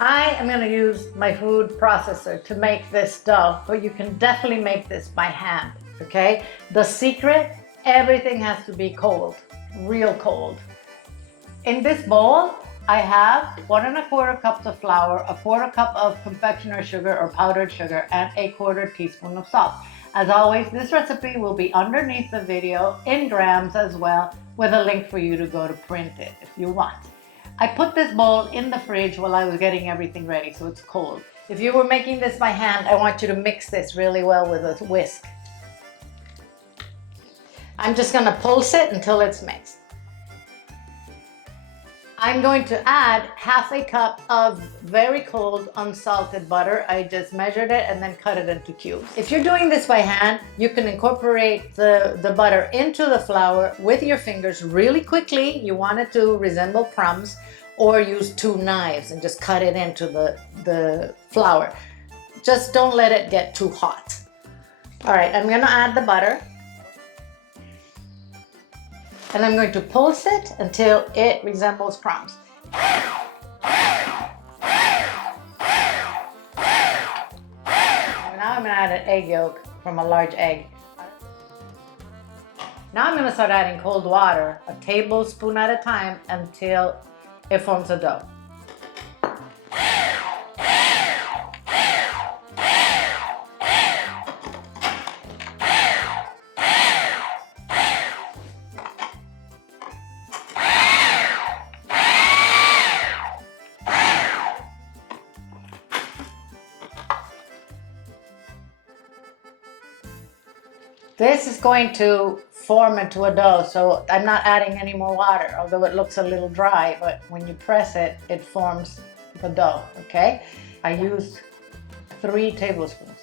I am going to use my food processor to make this dough, but you can definitely make this by hand, okay? The secret, everything has to be cold, real cold. In this bowl, I have 1¼ cups of flour, 1/4 cup of confectioner sugar or powdered sugar, and 1/4 teaspoon of salt. As always, this recipe will be underneath the video in grams as well, with a link for you to go to print it if you want. I put this bowl in the fridge while I was getting everything ready, so it's cold. If you were making this by hand, I want you to mix this really well with a whisk. I'm just gonna pulse it until it's mixed. I'm going to add 1/2 cup of very cold unsalted butter. I just measured it and then cut it into cubes. If you're doing this by hand, you can incorporate the butter into the flour with your fingers really quickly. You want it to resemble crumbs, or use 2 knives and just cut it into the flour. Just don't let it get too hot. All right, I'm gonna add the butter. And I'm going to pulse it until it resembles crumbs. Now I'm going to add an egg yolk from a large egg. Now I'm going to start adding cold water, a tablespoon at a time, until it forms a dough. This is going to form into a dough, so I'm not adding any more water, although it looks a little dry, but when you press it, it forms the dough, okay? I used 3 tablespoons.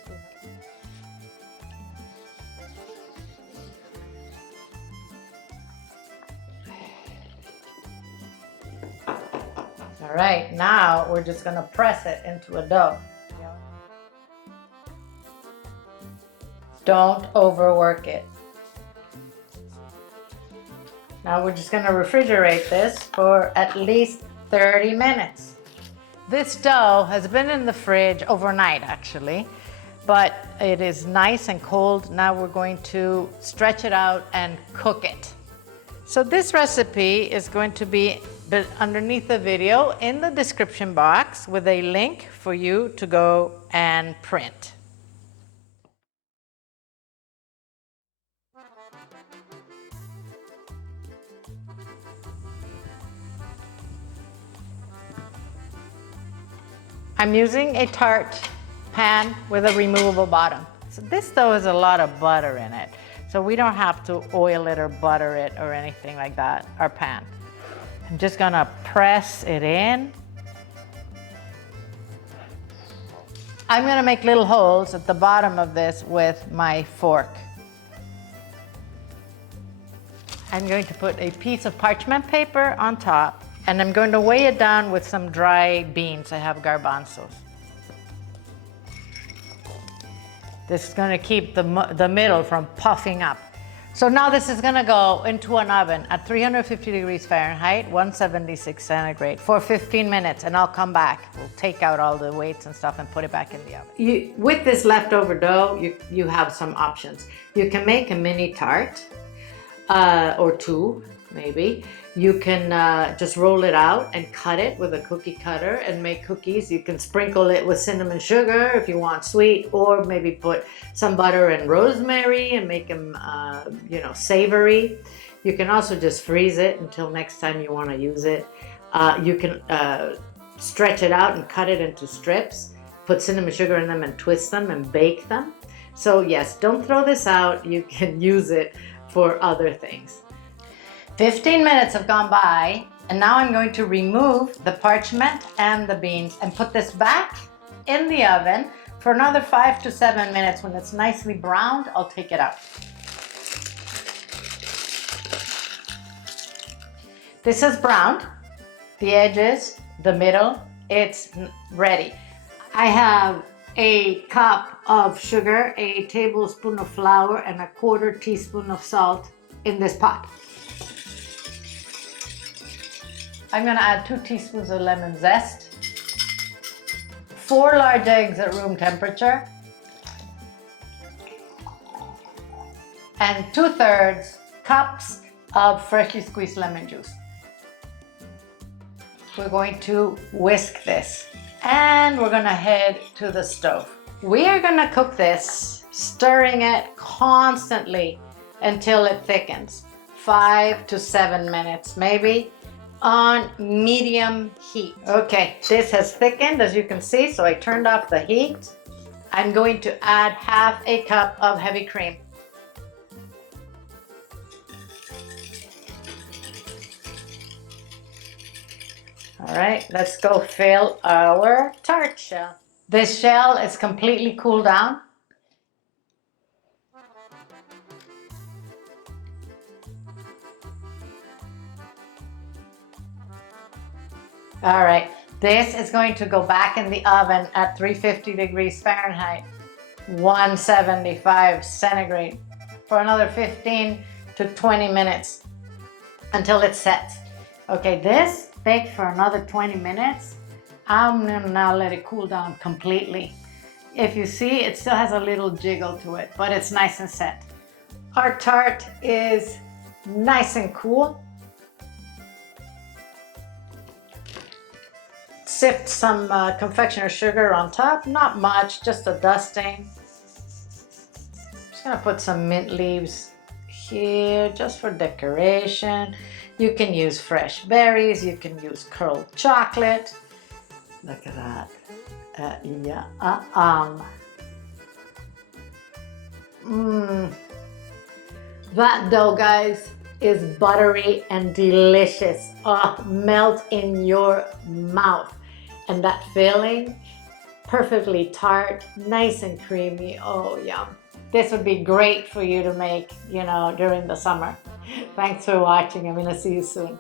All right, now we're just gonna press it into a dough. Don't overwork it. Now we're just gonna refrigerate this for at least 30 minutes. This dough has been in the fridge overnight actually, but it is nice and cold. Now we're going to stretch it out and cook it. So this recipe is going to be underneath the video in the description box with a link for you to go and print. I'm using a Tart pan with a removable bottom. So this dough has a lot of butter in it, so we don't have to oil it or butter it or anything like that, our pan. I'm just gonna press it in. I'm gonna make little holes at the bottom of this with my fork. I'm going to put a piece of parchment paper on top, and I'm going to weigh it down with some dry beans. I have garbanzos. This is going to keep the middle from puffing up. So now this is going to go into an oven at 350 degrees Fahrenheit, 176 centigrade for 15 minutes, and I'll come back. We'll take out all the weights and stuff and put it back in the oven. With this leftover dough, you have some options. You can make a mini tart, or 2 maybe. You can just roll it out and cut it with a cookie cutter and make cookies. You can sprinkle it with cinnamon sugar if you want sweet, or maybe put some butter and rosemary and make them, savory. You can also just freeze it until next time you want to use it. You can stretch it out and cut it into strips, put cinnamon sugar in them and twist them and bake them. So yes, don't throw this out. You can use it for other things. 15 minutes have gone by, and now I'm going to remove the parchment and the beans and put this back in the oven for another 5 to 7 minutes. When it's nicely browned, I'll take it out. This is browned, the edges, the middle, it's ready. I have a cup of sugar, a tablespoon of flour, and a 1/4 teaspoon of salt in this pot. I'm gonna add 2 teaspoons of lemon zest. 4 large eggs at room temperature, and 2/3 cups of freshly squeezed lemon juice. We're going to whisk this and we're gonna head to the stove. We are gonna cook this, stirring it constantly until it thickens. 5 to 7 minutes maybe, on medium heat. Okay, this has thickened as you can see, so I turned off the heat. I'm going to add 1/2 cup of heavy cream. All right, let's go fill our tart shell. This shell is completely cooled down. All right, this is going to go back in the oven at 350 degrees Fahrenheit, 175 centigrade for another 15 to 20 minutes until it sets. Okay, this baked for another 20 minutes. I'm gonna now let it cool down completely. If you see, it still has a little jiggle to it, but it's nice and set. Our tart is nice and cool. Sift some confectioner sugar on top, not much, just a dusting. Just gonna put some mint leaves here just for decoration. You can use fresh berries, you can use curled chocolate. Look at that. That dough, guys, is buttery and delicious. Oh, melt in your mouth. And that filling, perfectly tart, nice and creamy. Oh, yum. This would be great for you to make, during the summer. Thanks for watching. I'm gonna see you soon.